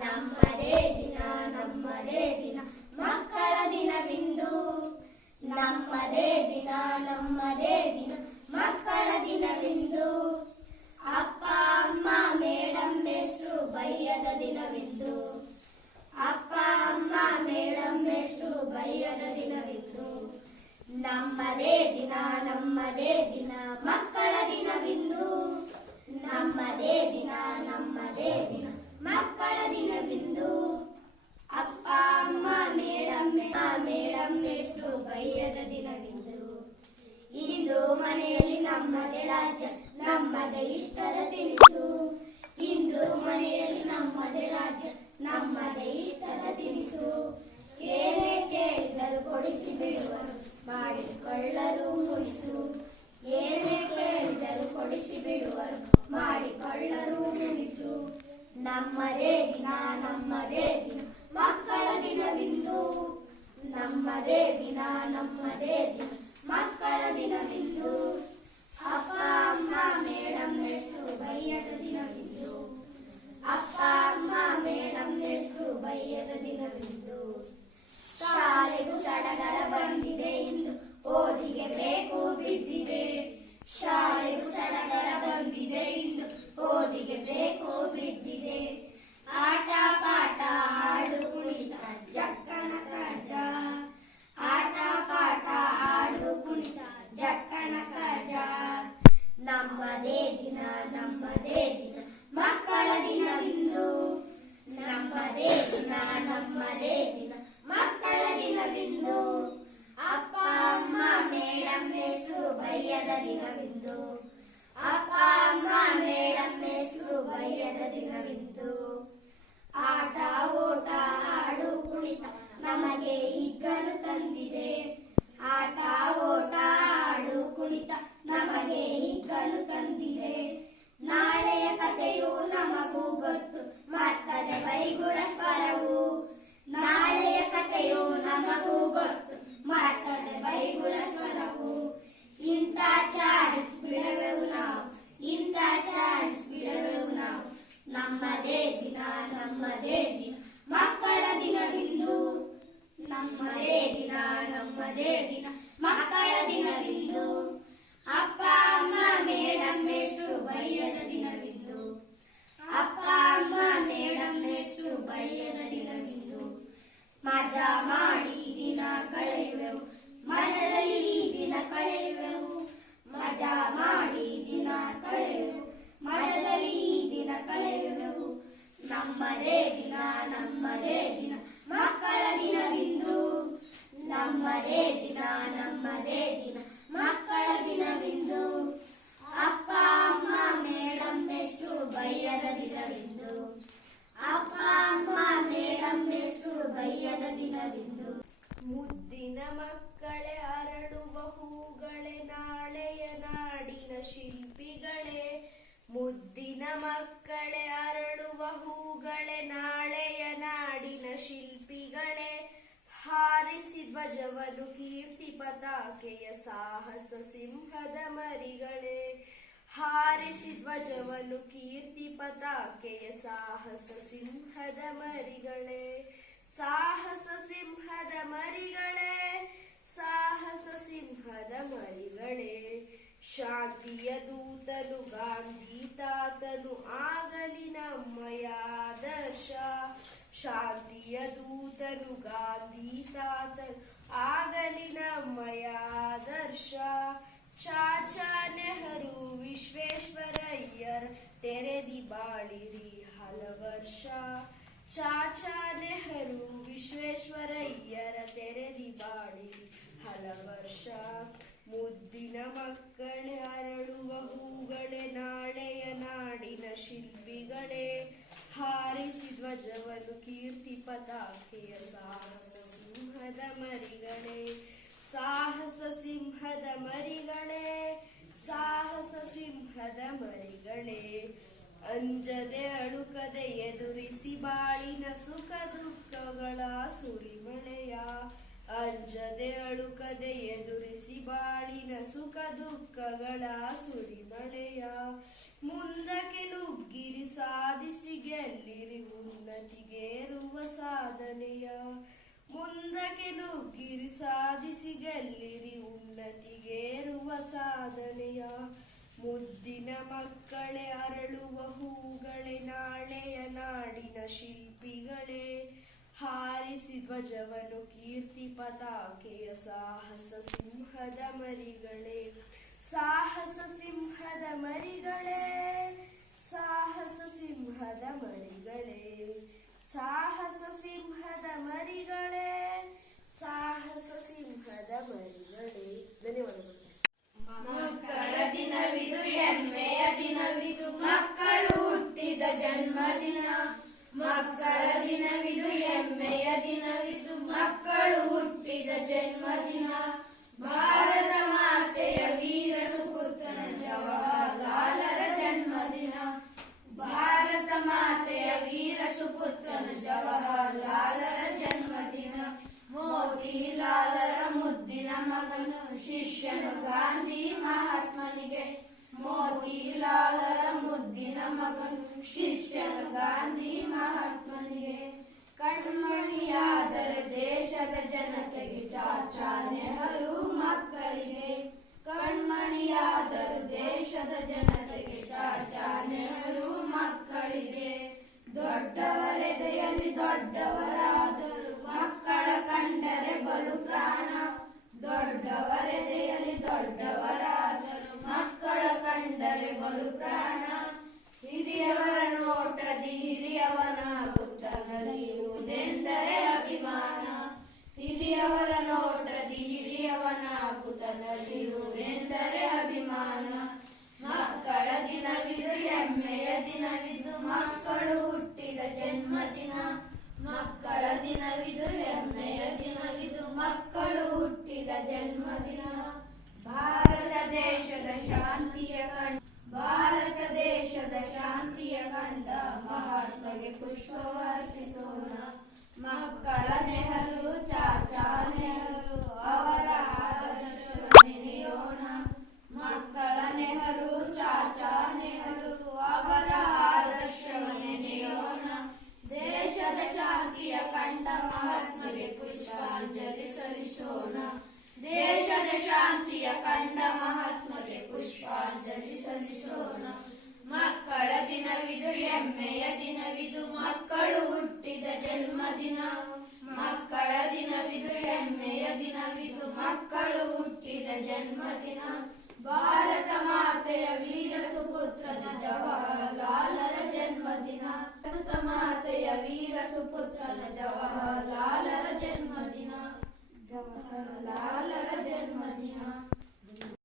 ನಮ್ಮದೇ ದಿನ ನಮ್ಮದೇ ದಿನ, ಮಕ್ಕಳ ದಿನವಿಂದು. ನಮ್ಮದೇ ದಿನ ನಮ್ಮದೇ ದಿನ, ಮಕ್ಕಳ ದಿನವಿಂದು. ಅಪ್ಪ, ಅಮ್ಮ ಮೇಡಮ್ ಮೇಷ್ಟ್ರು ಬೈಯದ ದಿನವಿಂದು. ಅಪ್ಪ, ಅಮ್ಮ ಮೇಡಮ್ ಮೇಷ್ಟ್ರು ಬೈಯದ ದಿನವಿಂದು. ನಮ್ಮದೇ ದಿನ ನಮ್ಮದೇ ದಿನ, ಮಕ್ಕಳ ದಿನವಿಂದು. ನಮ್ಮದೇ ದಿನ ನಮ್ಮದೇ ದಿನ. ಇಂದು ಮನೆಯಲ್ಲಿ ನಮ್ಮದೇ ರಾಜ್ಯ, ನಮ್ಮದೇ ಇಷ್ಟದ ತಿನಿಸು. ಇಂದು ಮನೆಯಲ್ಲಿ ನಮ್ಮದೇ ರಾಜ್ಯ, ನಮ್ಮದೇ ಇಷ್ಟದ ತಿನಿಸು. ಏನೇ ಕೇಳಿದರು ಕೊಡಿಸಿ ಬಿಡುವರು, ಮಾಡಿಕೊಳ್ಳರು ಮುಗಿಸು ಏನೇ ಕೇಳಿದರು ಕೊಡಿಸಿ ಬಿಡುವರು, ಮಾಡಿಕೊಳ್ಳರು ಮುಗಿಸು ನಮ್ಮದೇ ದಿನ ನಮ್ಮದೇ ದಿನ, ಮಕ್ಕಳ ದಿನವಿಂದು. ನಮ್ಮದೇ ದಿನ ನಮ್ಮದೇ ದಿನ. ಮಕ್ಕಳ ದಿನವಿಂದು ಅಪ್ಪ ಅಮ್ಮ ಮೇಡಮ್ ಹೆಸರು ಬೈಯದ ದಿನವಿಂದು. ಅಪ್ಪ ಅಮ್ಮ ಮೇಡಮ್ ದಿನವಿಂದು. ಅಪ್ಪ, ಅಮ್ಮ ಮೇಡಮ್ ಹೆಸರು ಬೈಯದ ದಿನವಿಂದು. ಆಟ, ಓಟ, ಹಾಡು, ಕುಣಿತ ನಮಗೆ ಹಿಗ್ಗಲು ತಂದಿದೆ. ಆಟ, ಓಟ, ಹಾಡು, ಕುಣಿತ ನಮಗೆ ಹಿಗ್ಗಲು ತಂದಿದೆ. ನಾಳೆಯ ಕಥೆಯು ನಮಗೂ ಗೊತ್ತು, ಮತ್ತದೆ ಬೈಗುಳ ಸ್ವರವು. ನಾಳೆಯ ಕಥೆಯು ನಮಗೂ ಗೊತ್ತು, ಮತ್ತದೆ ನಮ್ಮದೇ ದಿನ ಹಾರಿಸಿ ಧ್ವಜವನ್ನು ಕೀರ್ತಿ ಪತಾಕೆಯ ಸಾಹಸ ಸಿಂಹದ ಮರಿಗಳೇ ಹಾರಿಸಿ ಧ್ವಜವನು ಕೀರ್ತಿ ಪತಾಕೆಯ ಸಾಹಸ ಸಿಂಹದ ಮರಿಗಳೇ ಸಾಹಸ ಸಿಂಹದ ಮರಿಗಳೇ ಸಾಹಸ ಸಿಂಹದ ಮರಿಗಳೇ ಶಾಂತಿಯ ದೂತನು ಗಾಂಧಿ, ತಾತನು ಆಗಲಿ ನಮ್ಮಯ ಶಾಂತಿಯ ದೂತನು ಗಾಂಧಿ, ತಾತನು ಆಗಲಿ ಮಯಾದರ್ಶ ಚಾಚಾ ನೆಹರು ವಿಶ್ವೇಶ್ವರಯ್ಯರ್, ತೆರೆದಿ ಬಾಳಿರಿ ಹಲವರ್ಷ. ಚಾಚಾ ನೆಹರು ವಿಶ್ವೇಶ್ವರಯ್ಯರ, ತೆರೆದಿ ಬಾಳಿರಿ ಹಲವರ್ಷ. ಮುದ್ದಿನ ಮಕ್ಕಳೇ, ಅರಳುವ ಹೂಗಳೇ ನಾಳೆಯ ನಾಡಿನ ಶಿಲ್ಪಿಗಳೇ, ಹಾರಿಸಿ ಧ್ವಜವನ್ನು ಕೀರ್ತಿ ಪತಾಕೆಯ ಸಾಹಸ. ಸಿಂಹದ ಮರಿಗಳೇ, ಸಾಹಸ ಸಿಂಹದ ಮರಿಗಳೇ, ಸಾಹಸ ಸಿಂಹದ ಮರಿಗಳೇ. ಅಂಜದೆ ಅಳುಕದೆ ಎದುರಿಸಿ ಬಾಳಿನ ಸುಖ ದುಃಖಗಳ ಸುರಿಮಳೆಯ. ಅಂಜದೆ ಅಳುಕದೆ ಎದುರಿಸಿ ಬಾಳಿನ ಸುಖ ದುಃಖಗಳ ಸುರಿಮಳೆಯ. ಮುಂದಕ್ಕೆ ನುಗ್ಗಿರಿ, ಸಾಧಿಸಿ ಗೆಲ್ಲಿರಿ, ಉನ್ನತಿಗೇರುವ ಸಾಧನೆಯ. ಮುಂದಕ್ಕೆ ನುಗ್ಗಿರಿ ಸಾಧಿಸಿ ಗೆಲ್ಲಿರಿ ಉನ್ನತಿಗೇರುವ ಸಾಧನೆಯ. ಮುದ್ದಿನ ಮಕ್ಕಳೇ ಅರಳುವ ಹೂಗಳೇ ನಾಳೆಯ ನಾಡಿನ ಶಿಲ್ಪಿಗಳೇ. ಹಾರಿಸಿ ಭಜವನು ಕೀರ್ತಿ ಪತಾಕೆಯ ಸಾಹಸ ಸಿಂಹದ ಮರಿಗಳೇ. ಸಾಹಸ ಸಿಂಹದ ಮರಿಗಳೇ, ಸಾಹಸ ಸಿಂಹದ ಮರಿಗಳೇ. ಸಾಹಸ ಸಿಂಹದ ಜವಾಹರಲಾಲರ ಜನ್ಮದಿನ. ಭಾರತ ಮಾತೆಯ ವೀರ ಸುಪುತ್ರನ ಜವಾಹರಲಾಲರ ಜನ್ಮದಿನ. ಮೋತಿಲಾಲರ ಮುದ್ದಿನ ಮಗನು ಶಿಷ್ಯನು ಗಾಂಧಿ ಮಹಾತ್ಮನಿಗೆ. ಮೋತಿಲಾಲರ ಮುದ್ದಿನ ಮಗನು ಶಿಷ್ಯನು ಗಾಂಧಿ ಮಹಾತ್ಮನಿಗೆ. ಕಣ್ಮಣಿಯಾದರೆ ದೇಶದ ಜನತೆಗೆ ಚಾಚಾ ದೊಡ್ಡವರಾದರು. ಮಕ್ಕಳ ಕಂಡರೆ ಬಲು ಪ್ರಾಣ. ಹಿರಿಯವರ ನೋಟದಿ ಹಿರಿಯವನಾಗುತ್ತನಲಿಯುವುದೆಂದರೆ ಅಭಿಮಾನ. ಹಿರಿಯವರ ನೋಟದಿ ಹಿರಿಯವನಾಗುತ್ತನಲಿಯುವುದೆಂದರೆ ಅಭಿಮಾನ. ಸಲ್ಲಿಸೋಣ ದೇಶದ ಶಾಂತಿಯ ಕಂಡ ಮಹಾತ್ಮಗೆ ಪುಷ್ಪಾಂಜಲಿ ಸಲ್ಲಿಸೋಣ. ಮಕ್ಕಳ ದಿನವಿದು, ಹೆಮ್ಮೆಯ ದಿನವಿದು, ಮಕ್ಕಳು ಹುಟ್ಟಿದ ಜನ್ಮದಿನ. ಮಕ್ಕಳ ದಿನವಿದು, ಹೆಮ್ಮೆಯ ದಿನವಿದು, ಮಕ್ಕಳು ಹುಟ್ಟಿದ ಜನ್ಮದಿನ. ಭಾರತ ಮಾತೆಯ ವೀರ ಸುಪುತ್ರನ ಜವಾಹರಲಾಲರ ಜನ್ಮದಿನ. ಭಾರತ ಮಾತೆಯ ವೀರ ಸುಪುತ್ರನ ಜವಾಹರ जन्मदिना